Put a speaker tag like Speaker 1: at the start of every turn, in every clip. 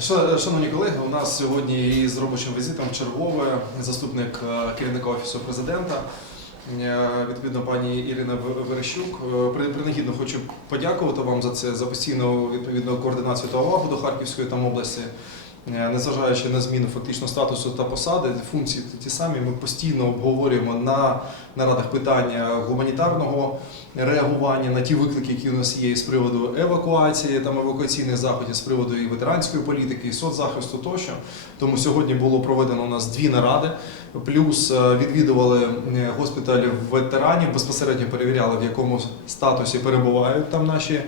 Speaker 1: Ша- Шановні колеги, у нас сьогодні із робочим візитом чергове заступник е, керівника офісу президента. Е, Відповідно, пані Ірина Верещук. Е, при- Принагідно хочу подякувати вам за це за постійну відповідну координацію та увагу до Харківської там області. Е, Незважаючи на зміну фактично статусу та посади, функції ті самі, ми постійно обговорюємо на нарадах питання гуманітарного реагування на ті виклики, які у нас є з приводу евакуації, там евакуаційних заходів, з приводу і ветеранської політики, і соцзахисту тощо. Тому сьогодні було проведено у нас дві наради. Плюс е, відвідували е, госпіталь ветеранів, безпосередньо перевіряли, в якому статусі перебувають там наші,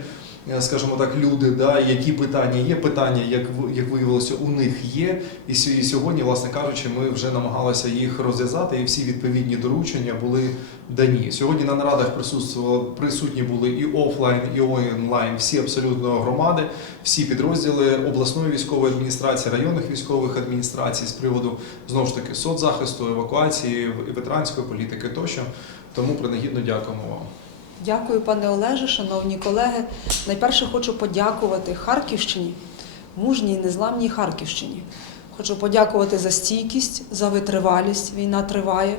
Speaker 1: скажімо так, люди, да, які питання є. Питання, як як виявилося, у них є. І сьо- сьогодні, власне кажучи, ми вже намагалися їх розв'язати, і всі відповідні доручення були дані. Сьогодні на нарадах присутствували присутні були і офлайн, і онлайн, всі абсолютно громади, всі підрозділи обласної військової адміністрації, районних військових адміністрацій з приводу знову ж таки соцзахисту, евакуації, ветеранської політики тощо. Тому принагідно дякуємо вам.
Speaker 2: Дякую, пане Олеже, шановні колеги. Найперше хочу подякувати Харківщині, мужній незламній Харківщині. Хочу подякувати за стійкість, за витривалість. Війна триває,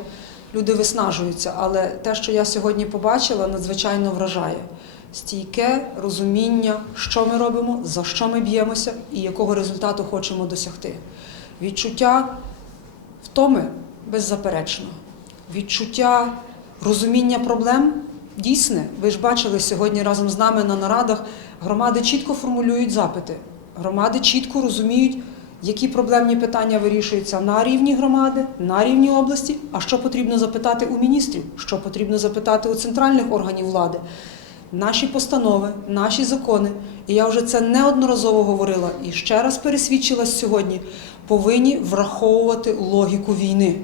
Speaker 2: люди виснажуються. Але те, що я сьогодні побачила, надзвичайно вражає. Стійке розуміння, що ми робимо, за що ми б'ємося і якого результату хочемо досягти. Відчуття втоми беззаперечно. Відчуття розуміння проблем дійсне. Ви ж бачили сьогодні разом з нами на нарадах. Громади чітко формулюють запити. Громади чітко розуміють, які проблемні питання вирішуються на рівні громади, на рівні області, а що потрібно запитати у міністрів, що потрібно запитати у центральних органів влади. Наші постанови, наші закони, і я вже це неодноразово говорила і ще раз пересвідчилась сьогодні, повинні враховувати логіку війни.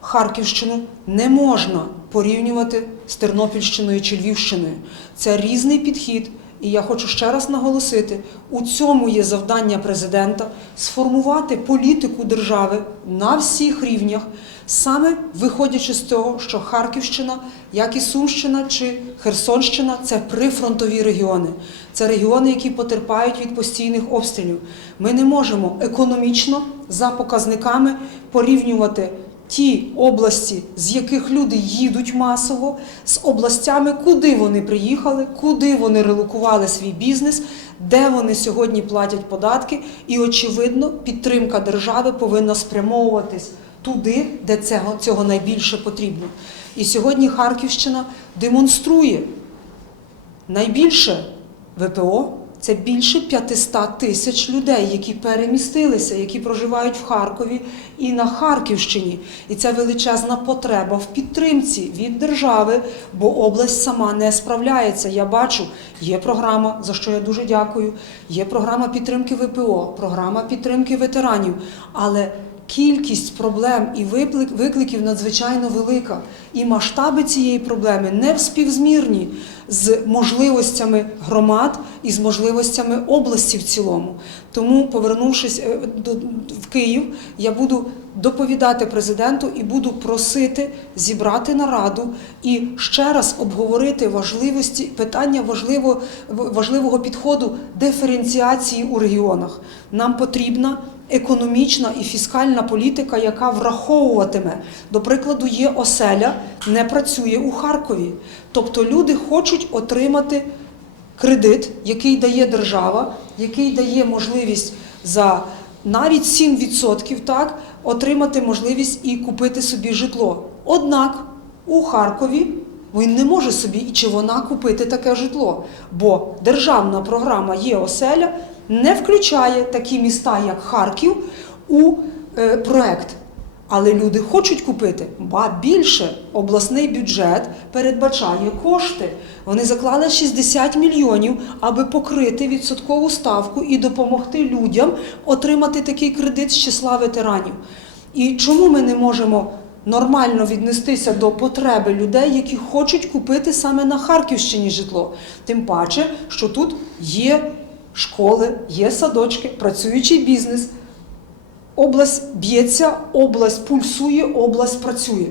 Speaker 2: Харківщину не можна порівнювати з Тернопільщиною чи Львівщиною. Це різний підхід. І я хочу ще раз наголосити: у цьому є завдання президента сформувати політику держави на всіх рівнях, саме виходячи з того, що Харківщина, як і Сумщина чи Херсонщина це прифронтові регіони. Це регіони, які потерпають від постійних обстрілів. Ми не можемо економічно за показниками порівнювати ті області, з яких люди їдуть масово, з областями, куди вони приїхали, куди вони релокували свій бізнес, де вони сьогодні платять податки. І, очевидно, підтримка держави повинна спрямовуватись туди, де цього, цього найбільше потрібно. І сьогодні Харківщина демонструє найбільше ВПО це більше 500 тисяч людей, які перемістилися, які проживають в Харкові і на Харківщині. І це величезна потреба в підтримці від держави, бо область сама не справляється. Я бачу, є програма, за що я дуже дякую. Є програма підтримки ВПО, програма підтримки ветеранів. Але Кількість проблем і виклик- викликів надзвичайно велика, і масштаби цієї проблеми не співзмірні з можливостями громад і з можливостями області в цілому. Тому, повернувшись е, до- в Київ, я буду доповідати президенту і буду просити зібрати нараду і ще раз обговорити важливості питання важливо, важливого підходу диференціації у регіонах. Нам потрібна економічна і фіскальна політика, яка враховуватиме. До прикладу, є оселя, не працює у Харкові. Тобто люди хочуть отримати кредит, який дає держава, який дає можливість за навіть 7% так, отримати можливість і купити собі житло. Однак у Харкові він не може собі і чи вона купити таке житло, бо державна програма є оселя не включає такі міста, як Харків, у е, проект. Але люди хочуть купити, ба більше обласний бюджет передбачає кошти. Вони заклали 60 мільйонів, аби покрити відсоткову ставку і допомогти людям отримати такий кредит з числа ветеранів. І чому ми не можемо нормально віднестися до потреби людей, які хочуть купити саме на Харківщині житло? Тим паче, що тут є школи, є садочки, працюючий бізнес. Область б'ється, область пульсує, область працює.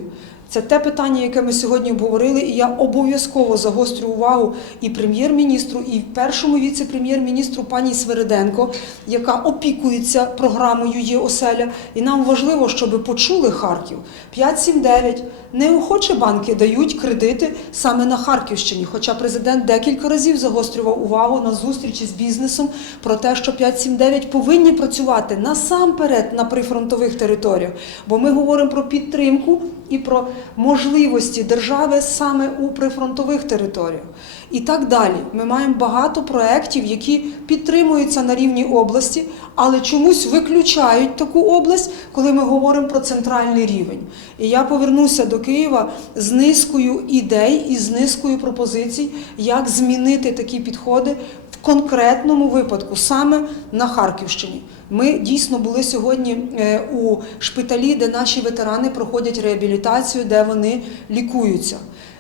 Speaker 2: Це те питання, яке ми сьогодні обговорили, і я обов'язково загострю увагу і прем'єр-міністру, і першому віце-прем'єр-міністру пані Свериденко, яка опікується програмою «Є оселя». І нам важливо, щоб почули Харків. 5-7-9. Неохоче банки дають кредити саме на Харківщині. Хоча президент декілька разів загострював увагу на зустрічі з бізнесом про те, що 5-7-9 повинні працювати насамперед на прифронтових територіях. Бо ми говоримо про підтримку і про можливості держави саме у прифронтових територіях. І так далі. Ми маємо багато проєктів, які підтримуються на рівні області, але чомусь виключають таку область, коли ми говоримо про центральний рівень. І я повернуся до Києва з низкою ідей і з низкою пропозицій, як змінити такі підходи в конкретному випадку, саме на Харківщині. Ми дійсно були сьогодні е, у шпиталі, де наші ветерани проходять реабілітацію, де вони лікуються.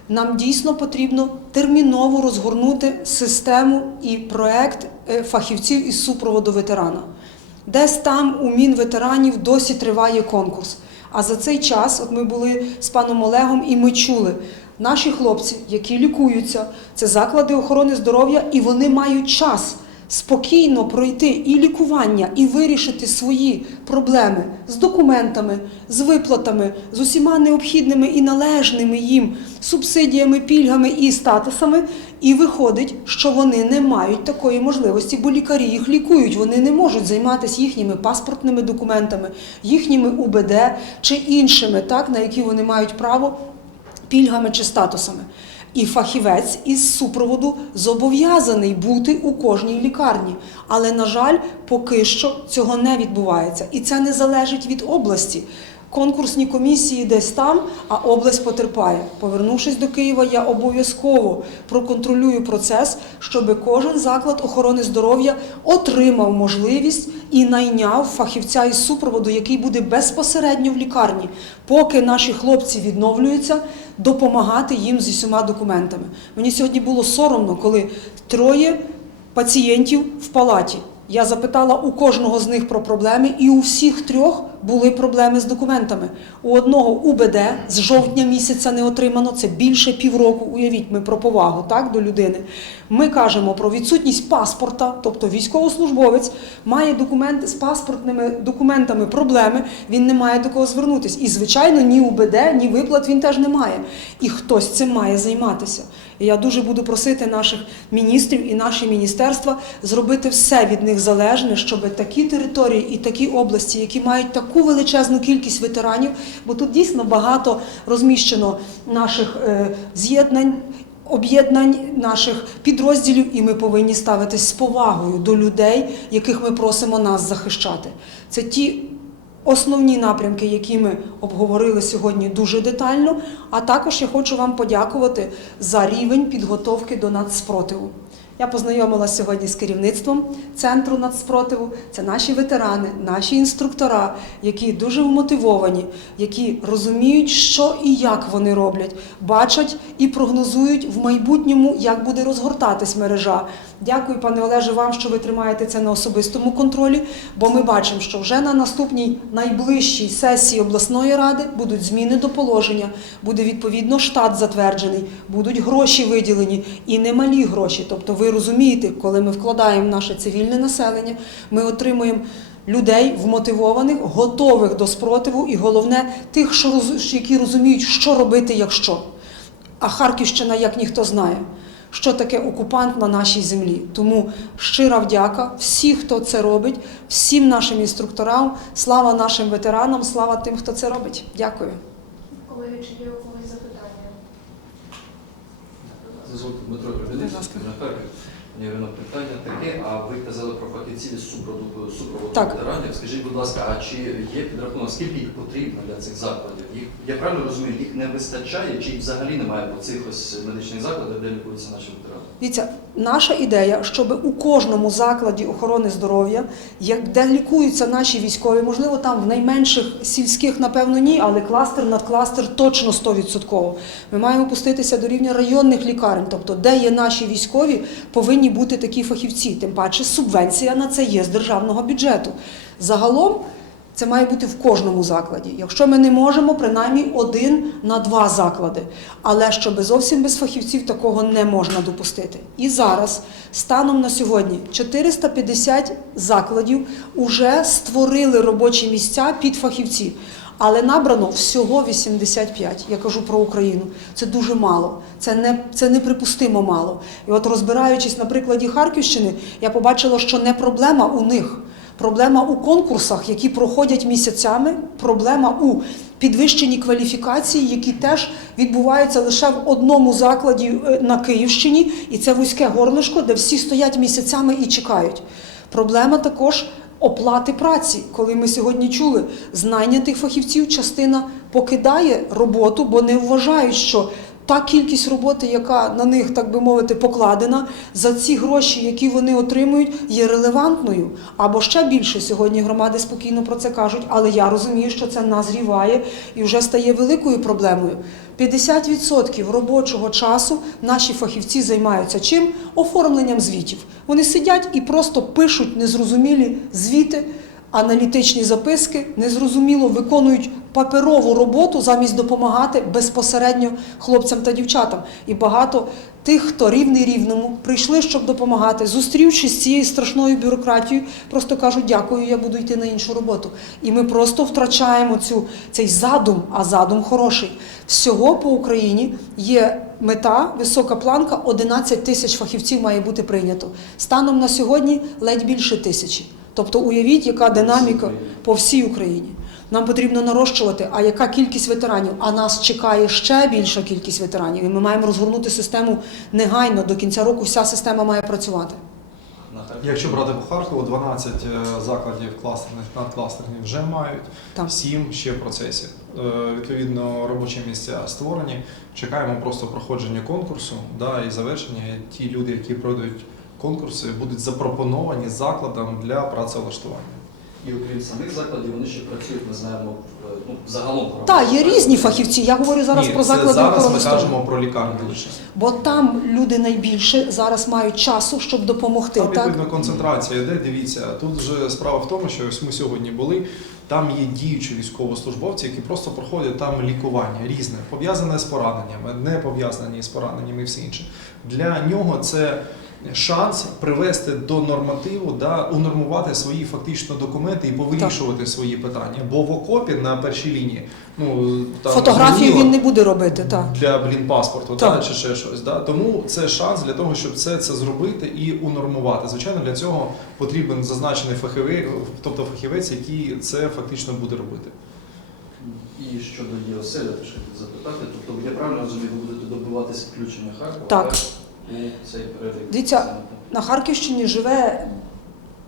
Speaker 2: Нам дійсно потрібно терміново розгорнути систему і проект е, фахівців із супроводу ветерана. Десь там у Мінветеранів досі триває конкурс. А за цей час, от ми були з паном Олегом, і ми чули, наші хлопці, які лікуються, це заклади охорони здоров'я, і вони мають час спокійно пройти і лікування, і вирішити свої проблеми з документами, з виплатами, з усіма необхідними і належними їм субсидіями, пільгами і статусами. І виходить, що вони не мають такої можливості, бо лікарі їх лікують. Вони не можуть займатися їхніми паспортними документами, їхніми УБД чи іншими, так на які вони мають право пільгами чи статусами. І фахівець із супроводу зобов'язаний бути у кожній лікарні. Але, на жаль, поки що цього не відбувається. І це не залежить від області. Конкурсні комісії десь там, а область потерпає. Повернувшись до Києва, я обов'язково проконтролюю процес, щоб кожен заклад охорони здоров'я отримав можливість і найняв фахівця із супроводу, який буде безпосередньо в лікарні, поки наші хлопці відновлюються, допомагати їм з усіма документами. Мені сьогодні було соромно, коли троє пацієнтів в палаті. Я запитала у кожного з них про проблеми, і у всіх трьох були проблеми з документами. У одного УБД з жовтня місяця не отримано, це більше півроку. Уявіть, ми про повагу так, до людини. Ми кажемо про відсутність паспорта, тобто військовослужбовець має документи з паспортними документами проблеми, він не має до кого звернутися. І, звичайно, ні УБД, ні виплат він теж не має. І хтось цим має займатися. Я дуже буду просити наших міністрів і наші міністерства зробити все від них залежне, щоб такі території і такі області, які мають таку величезну кількість ветеранів, бо тут дійсно багато розміщено наших е, з'єднань. Об'єднань наших підрозділів, і ми повинні ставитись з повагою до людей, яких ми просимо нас захищати. Це ті основні напрямки, які ми обговорили сьогодні дуже детально. А також я хочу вам подякувати за рівень підготовки до нацспротиву. Я познайомилася сьогодні з керівництвом центру нацспротиву. Це наші ветерани, наші інструктора, які дуже вмотивовані, які розуміють, що і як вони роблять, бачать і прогнозують в майбутньому, як буде розгортатись мережа. Дякую, пане Олеже, вам, що ви тримаєте це на особистому контролі, бо ми бачимо, що вже на наступній найближчій сесії обласної ради будуть зміни до положення, буде відповідно штат затверджений, будуть гроші виділені і немалі гроші. Тобто, ви розумієте, коли ми вкладаємо в наше цивільне населення, ми отримуємо. Людей вмотивованих, готових до спротиву, і головне тих, що які розуміють, що робити, якщо. А Харківщина, як ніхто знає, що таке окупант на нашій землі. Тому щира вдяка всім, хто це робить, всім нашим інструкторам, слава нашим ветеранам, слава тим, хто це робить. Дякую.
Speaker 3: Колеги, чи є у когось запитання?
Speaker 4: Дозвольте, Дмитро
Speaker 2: Будь
Speaker 4: Кривденець,
Speaker 2: ласка.
Speaker 4: на Харків. Пані Ірино, питання таке, а ви казали про фахівців з супроводу, супроводу
Speaker 2: Так.
Speaker 4: ветеранів. Скажіть, будь ласка, а чи є підрахунок, скільки їх потрібно для цих закладів? Їх, я правильно розумію, їх не вистачає, чи їх взагалі немає по цих ось медичних закладах, де лікуються наші ветерани?
Speaker 2: Дивіться, наша ідея, щоб у кожному закладі охорони здоров'я, як- де лікуються наші військові, можливо, там в найменших сільських, напевно, ні, але кластер над кластер точно 100%. Ми маємо опуститися до рівня районних лікарень, тобто де є наші військові, повинні бути такі фахівці. Тим паче субвенція на це є з державного бюджету. Загалом. Це має бути в кожному закладі. Якщо ми не можемо, принаймні один на два заклади. Але щоб зовсім без фахівців такого не можна допустити. І зараз, станом на сьогодні, 450 закладів вже створили робочі місця під фахівців. Але набрано всього 85. Я кажу про Україну. Це дуже мало. Це не це неприпустимо мало. І от розбираючись на прикладі Харківщини, я побачила, що не проблема у них. Проблема у конкурсах, які проходять місяцями, проблема у підвищенні кваліфікації, які теж відбуваються лише в одному закладі е, на Київщині, і це вузьке горлишко, де всі стоять місяцями і чекають. Проблема також оплати праці, коли ми сьогодні чули, з найнятих фахівців частина покидає роботу, бо не вважають, що та кількість роботи, яка на них, так би мовити, покладена, за ці гроші, які вони отримують, є релевантною. Або ще більше сьогодні громади спокійно про це кажуть, але я розумію, що це назріває і вже стає великою проблемою. 50% робочого часу наші фахівці займаються чим? Оформленням звітів. Вони сидять і просто пишуть незрозумілі звіти, аналітичні записки, незрозуміло виконують паперову роботу замість допомагати безпосередньо хлопцям та дівчатам. І багато тих, хто рівний рівному, прийшли, щоб допомагати, зустрівшись з цією страшною бюрократією, просто кажуть, дякую, я буду йти на іншу роботу. І ми просто втрачаємо цю, цей задум, а задум хороший. Всього по Україні є мета, висока планка, 11 тисяч фахівців має бути прийнято. Станом на сьогодні ледь більше тисячі. Тобто уявіть, яка динаміка по всій Україні. Нам потрібно нарощувати, а яка кількість ветеранів? А нас чекає ще більша кількість ветеранів. І ми маємо розгорнути систему негайно. До кінця року вся система має працювати.
Speaker 1: Якщо брати по Харкову, 12 е, закладів кластерних, надкластерних вже мають,
Speaker 2: Так.
Speaker 1: 7 ще в процесі. Е, Відповідно, робочі місця створені. Чекаємо просто проходження конкурсу да, і завершення. І Ті люди, які пройдуть конкурси, будуть запропоновані закладам для працевлаштування.
Speaker 4: І окрім самих закладів, вони ще працюють, ми знаємо, ну, загалом.
Speaker 2: Так, є різні фахівці. Я говорю зараз
Speaker 1: Ні,
Speaker 2: про заклади
Speaker 1: зараз ми кажемо про лікарні лише.
Speaker 2: Бо там люди найбільше зараз мають часу, щоб допомогти.
Speaker 1: Там
Speaker 2: так?
Speaker 1: відповідно концентрація йде. Дивіться, тут вже справа в тому, що ось ми сьогодні були. Там є діючі військовослужбовці, які просто проходять там лікування різне, пов'язане з пораненнями, не пов'язані з пораненнями і все інше. Для нього це шанс привести до нормативу, да, унормувати свої фактично документи і повирішувати свої питання. Бо в окопі на першій лінії, ну там
Speaker 2: Фотографію він не буде робити. Так.
Speaker 1: для блін паспорту
Speaker 2: Так.
Speaker 1: да, чи ще щось. Да? Тому це шанс для того, щоб це, це зробити і унормувати. Звичайно, для цього потрібен зазначений фахівець, тобто фахівець, який це фактично буде робити.
Speaker 4: І щодо ЄОСЕЛЯ, теж хотів запитати, тобто я правильно розумію, ви будете добиватися включення Харкова
Speaker 2: Так. Дивіться, На Харківщині живе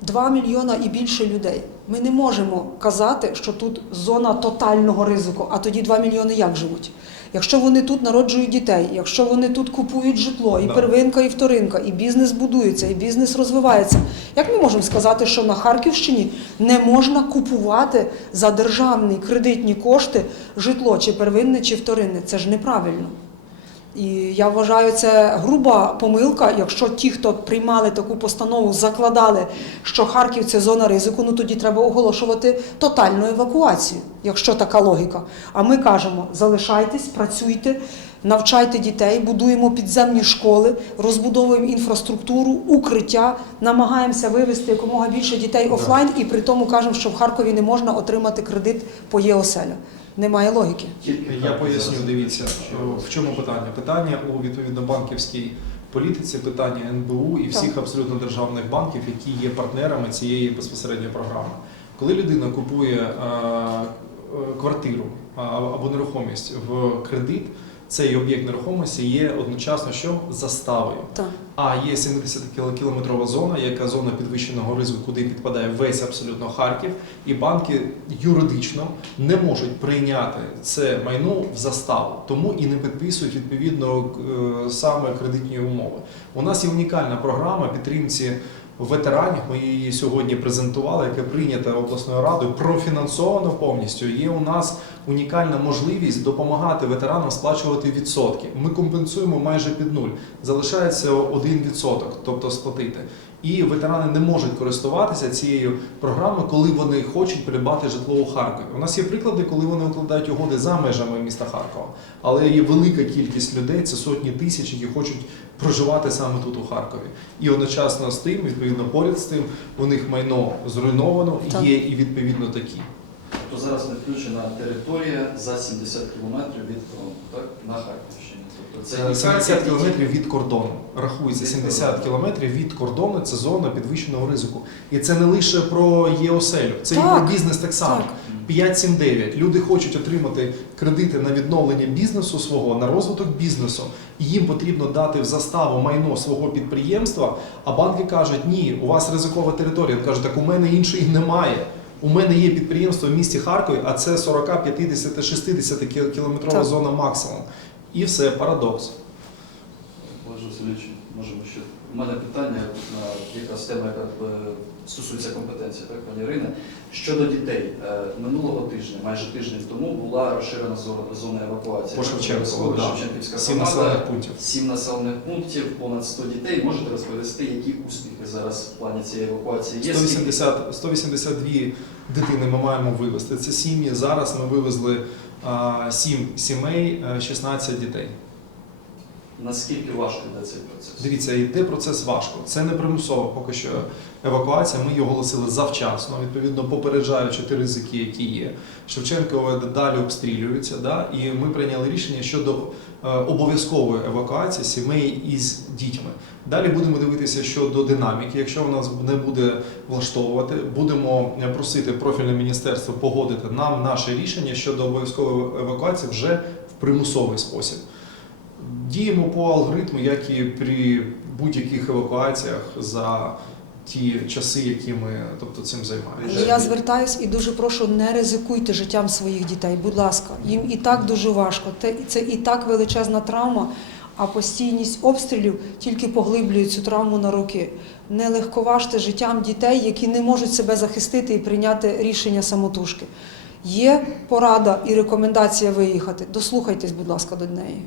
Speaker 2: 2 мільйона і більше людей. Ми не можемо казати, що тут зона тотального ризику, а тоді 2 мільйони як живуть. Якщо вони тут народжують дітей, якщо вони тут купують житло, і первинка, і вторинка, і бізнес будується, і бізнес розвивається. Як ми можемо сказати, що на Харківщині не можна купувати за державні кредитні кошти житло, чи первинне, чи вторинне? Це ж неправильно. І я вважаю, це груба помилка. Якщо ті, хто приймали таку постанову, закладали, що Харків це зона ризику, ну тоді треба оголошувати тотальну евакуацію, якщо така логіка. А ми кажемо: залишайтесь, працюйте, навчайте дітей, будуємо підземні школи, розбудовуємо інфраструктуру, укриття, намагаємося вивести якомога більше дітей офлайн, і при тому кажемо, що в Харкові не можна отримати кредит по ЄОСЕЛЯ. Немає логіки.
Speaker 1: Я поясню, дивіться, в чому питання. Питання у відповідно банківській політиці, питання НБУ і всіх абсолютно державних банків, які є партнерами цієї безпосередньої програми. Коли людина купує е, е, квартиру або нерухомість в кредит, цей об'єкт нерухомості є одночасно що заставою.
Speaker 2: Так.
Speaker 1: А є 70-кілометрова зона, яка зона підвищеного ризику, куди підпадає весь абсолютно Харків, і банки юридично не можуть прийняти це майно в заставу, тому і не підписують відповідно е, саме кредитні умови. У нас є унікальна програма підтримці ветеранів. Ми її сьогодні презентували, яка прийнята обласною радою, профінансована повністю. Є у нас унікальна можливість допомагати ветеранам сплачувати відсотки. Ми компенсуємо майже під нуль. Залишається один відсоток, тобто сплатити. І ветерани не можуть користуватися цією програмою, коли вони хочуть придбати житло у Харкові. У нас є приклади, коли вони укладають угоди за межами міста Харкова, але є велика кількість людей, це сотні тисяч, які хочуть проживати саме тут у Харкові. І одночасно з тим, відповідно, поряд з тим, у них майно зруйновано,
Speaker 2: Так.
Speaker 1: є і відповідно такі.
Speaker 4: То зараз не включена територія за 70 кілометрів від фронту, так? На Харківщині. Тобто це
Speaker 1: Це 70 кілометрів від кордону. Рахується
Speaker 4: Від
Speaker 1: 70 кілометрів від кордону. Це зона підвищеного ризику. І це не лише про ЄОСЕЛю, це і про бізнес так само.
Speaker 2: так.
Speaker 1: 5-7-9. Люди хочуть отримати кредити на відновлення бізнесу свого, на розвиток бізнесу. Їм потрібно дати в заставу майно свого підприємства. А банки кажуть, ні, у вас ризикова територія. Він каже, так у мене іншої немає. У мене є підприємство в місті Харкові, а це 40, 50, 60 кі- кілометрова
Speaker 2: Так.
Speaker 1: зона максимум. І все, парадокс.
Speaker 4: Олеже Васильовичу, можемо ще. У мене питання на якраз тема, яка е, стосується компетенції, так, пані Ірина. Щодо дітей, Е, минулого тижня, майже тиждень тому, була розширена зона евакуації.
Speaker 1: По Шевченкову, да.
Speaker 4: Шевченківська
Speaker 1: Сім населених пунктів.
Speaker 4: Сім населених пунктів, понад 100 дітей. Можете розповісти, які успіхи зараз в плані цієї евакуації є?
Speaker 1: 180, 182 дитини ми маємо вивезти. Це сім'ї. Зараз ми вивезли сім сімей, е, 16 дітей.
Speaker 4: Наскільки важко йде цей процес?
Speaker 1: Дивіться, йде процес важко. Це не примусова поки що евакуація. Ми її оголосили завчасно, відповідно попереджаючи ті ризики, які є. Шевченкове далі обстрілюється. Да? І ми прийняли рішення щодо е, обов'язкової евакуації сімей із дітьми. Далі будемо дивитися щодо динаміки. Якщо вона не буде влаштовувати, будемо просити профільне міністерство погодити нам наше рішення щодо обов'язкової евакуації вже в примусовий спосіб. Діємо по алгоритму, як і при будь-яких евакуаціях за ті часи, які ми тобто, цим займаємося.
Speaker 2: Я звертаюсь і дуже прошу, не ризикуйте життям своїх дітей. Будь ласка, їм і так дуже важко. Це і так величезна травма, а постійність обстрілів тільки поглиблює цю травму на роки. Не легковажте життям дітей, які не можуть себе захистити і прийняти рішення самотужки. Є порада і рекомендація виїхати. Дослухайтесь, будь ласка, до неї.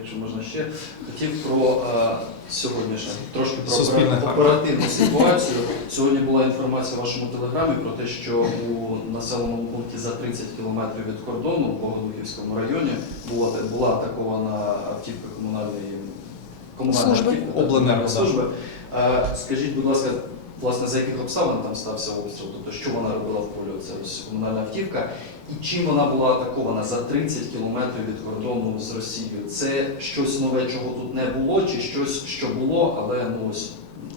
Speaker 4: Якщо можна ще, хотів про е, сьогоднішнє, трошки про
Speaker 1: характер.
Speaker 4: оперативну ситуацію. Сьогодні була інформація в вашому телеграмі про те, що у населеному пункті за 30 кілометрів від кордону в Богодухівському районі була, була атакована автівка комунальної комунальна
Speaker 2: Служби.
Speaker 4: автівка,
Speaker 1: Обленерго,
Speaker 4: служби. Е, Скажіть, будь ласка, власне, за яких обставин там стався обстріл? Тобто, що вона робила в полі? Це ось комунальна автівка. І чим вона була атакована за 30 кілометрів від кордону з Росією? Це щось нове, чого тут не було, чи щось, що було, але ну ось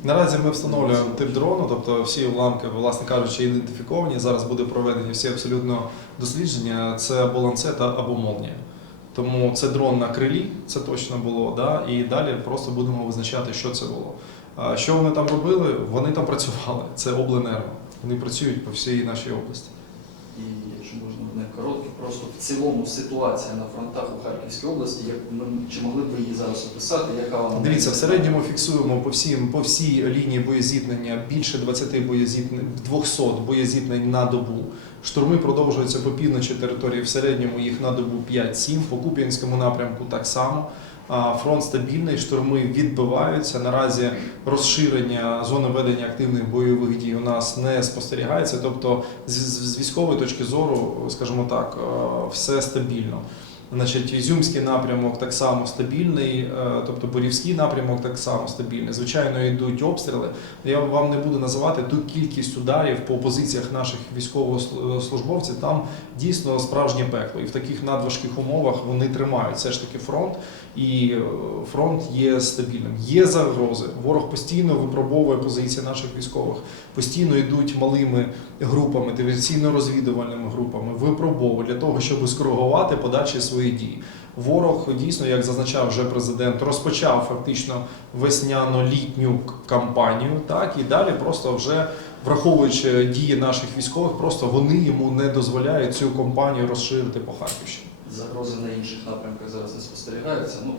Speaker 1: Наразі ми встановлюємо тип дрону, тобто всі уламки, власне кажучи, ідентифіковані. Зараз буде проведені всі абсолютно дослідження. Це або ланцета, або молнія. Тому це дрон на крилі, це точно було. Да? І далі просто будемо визначати, що це було. Що вони там робили? Вони там працювали. Це обленерго. Вони працюють по всій нашій області.
Speaker 4: і якщо можна просто в цілому ситуація на фронтах у Харківській області, як ми чи могли б ви її зараз описати, яка вона
Speaker 1: Дивіться, в середньому фіксуємо по всім по всій лінії боєзіткнення більше 20 боєзіткнень, 200 боєзіткнень на добу. Штурми продовжуються по півночі території. В середньому їх на добу 5-7, по Куп'янському напрямку так само. Фронт стабільний, штурми відбиваються. Наразі розширення зони ведення активних бойових дій у нас не спостерігається. Тобто, з, військової точки зору, скажімо так, все стабільно. Значить, Ізюмський напрямок так само стабільний, е, тобто Борівський напрямок так само стабільний. Звичайно, йдуть обстріли. Я вам не буду називати ту кількість ударів по позиціях наших військовослужбовців. Там дійсно справжнє пекло. І в таких надважких умовах вони тримають все ж таки фронт, і е, фронт є стабільним. Є загрози. Ворог постійно випробовує позиції наших військових, постійно йдуть малими групами, диверсійно-розвідувальними групами, випробовують для того, щоб скоригувати подальші свої дії. Ворог дійсно, як зазначав вже президент, розпочав фактично весняно-літню кампанію, так і далі просто вже враховуючи дії наших військових, просто вони йому не дозволяють цю кампанію розширити по Харківщині.
Speaker 4: загрози на інших напрямках зараз не спостерігаються. Ну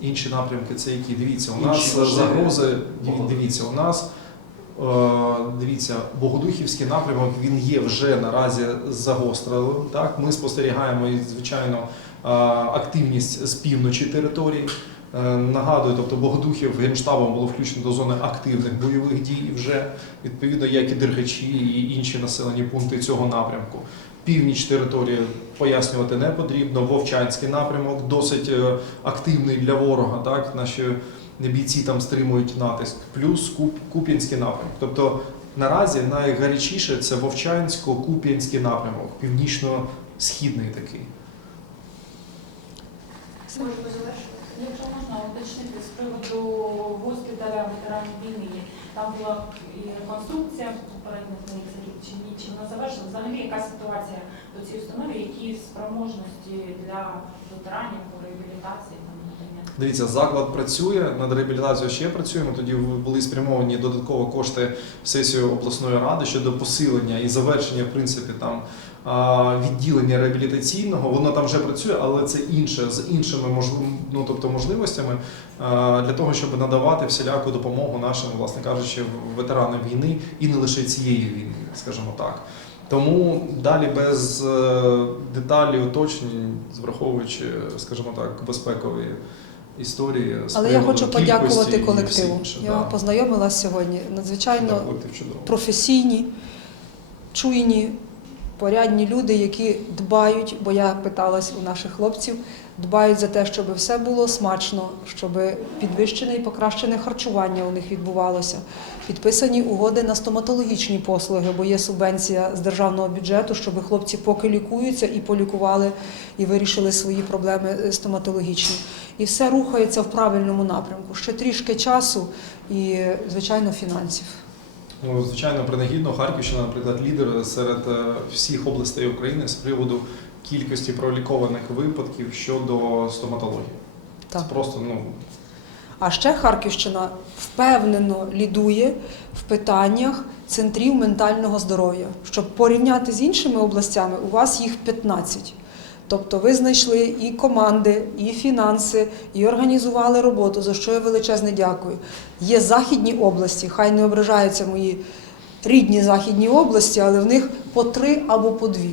Speaker 1: Інші напрямки це які? Дивіться, у нас
Speaker 4: важливі.
Speaker 1: загрози. Дивіться, у нас е, дивіться, Богодухівський напрямок він є вже наразі загострелим. Так, ми спостерігаємо і, звичайно активність з півночі території. Е, Нагадую, тобто Богодухів генштабом було включено до зони активних бойових дій вже відповідно, як і Дергачі і інші населені пункти цього напрямку. Північ території пояснювати не потрібно. Вовчанський напрямок досить е, активний для ворога. Так наші бійці там стримують натиск. Плюс Куп, Куп'янський напрямок. Тобто наразі найгарячіше це Вовчансько-Куп'янський напрямок, північно-східний такий.
Speaker 5: Якщо можна уточнити з приводу госпіталя ветеранів війни, там була і реконструкція попередніх лицарів, чи ні, чи вона завершила? Взагалі, яка ситуація по цій установі, які спроможності для ветеранів по реабілітації?
Speaker 1: Дивіться, заклад працює, над реабілітацією ще працюємо. Тоді були спрямовані додатково кошти в сесію обласної ради щодо посилення і завершення, в принципі, там відділення реабілітаційного. Воно там вже працює, але це інше з іншими можлив... ну, тобто можливостями для того, щоб надавати всіляку допомогу нашим, власне кажучи, ветеранам війни і не лише цієї війни, скажімо так. Тому далі без е, деталей уточнень, враховуючи, скажімо так, безпекові історії.
Speaker 2: Але я хочу подякувати колективу.
Speaker 1: інше,
Speaker 2: Я
Speaker 1: да.
Speaker 2: познайомилася сьогодні. Надзвичайно професійні, чуйні, порядні люди, які дбають, бо я питалась у наших хлопців, дбають за те, щоб все було смачно, щоб підвищене і покращене харчування у них відбувалося. Підписані угоди на стоматологічні послуги, бо є субвенція з державного бюджету, щоб хлопці поки лікуються і полікували і вирішили свої проблеми е, стоматологічні. І все рухається в правильному напрямку. Ще трішки часу і, звичайно, фінансів.
Speaker 1: Ну, звичайно, принагідно Харківщина, наприклад, лідер серед е, всіх областей України з приводу кількості пролікованих випадків щодо стоматології.
Speaker 2: Так.
Speaker 1: Це просто ну
Speaker 2: А ще Харківщина впевнено лідує в питаннях центрів ментального здоров'я. Щоб порівняти з іншими областями, у вас їх 15. Тобто ви знайшли і команди, і фінанси, і організували роботу, за що я величезне дякую. Є західні області, хай не ображаються мої рідні західні області, але в них по три або по дві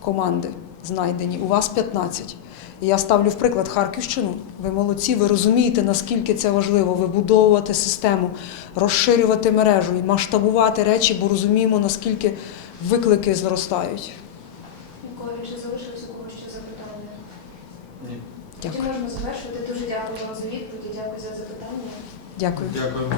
Speaker 2: команди знайдені. У вас 15. І я ставлю в приклад Харківщину. Ви молодці, ви розумієте, наскільки це важливо вибудовувати систему, розширювати мережу і масштабувати речі, бо розуміємо, наскільки виклики зростають.
Speaker 3: Колеги, чи залишилось у когось ще запитання?
Speaker 4: Ні.
Speaker 3: Тоді можна завершувати. Дуже дякую вам за відповіді, дякую за запитання.
Speaker 2: Дякую.
Speaker 1: дякую.
Speaker 3: Дякую.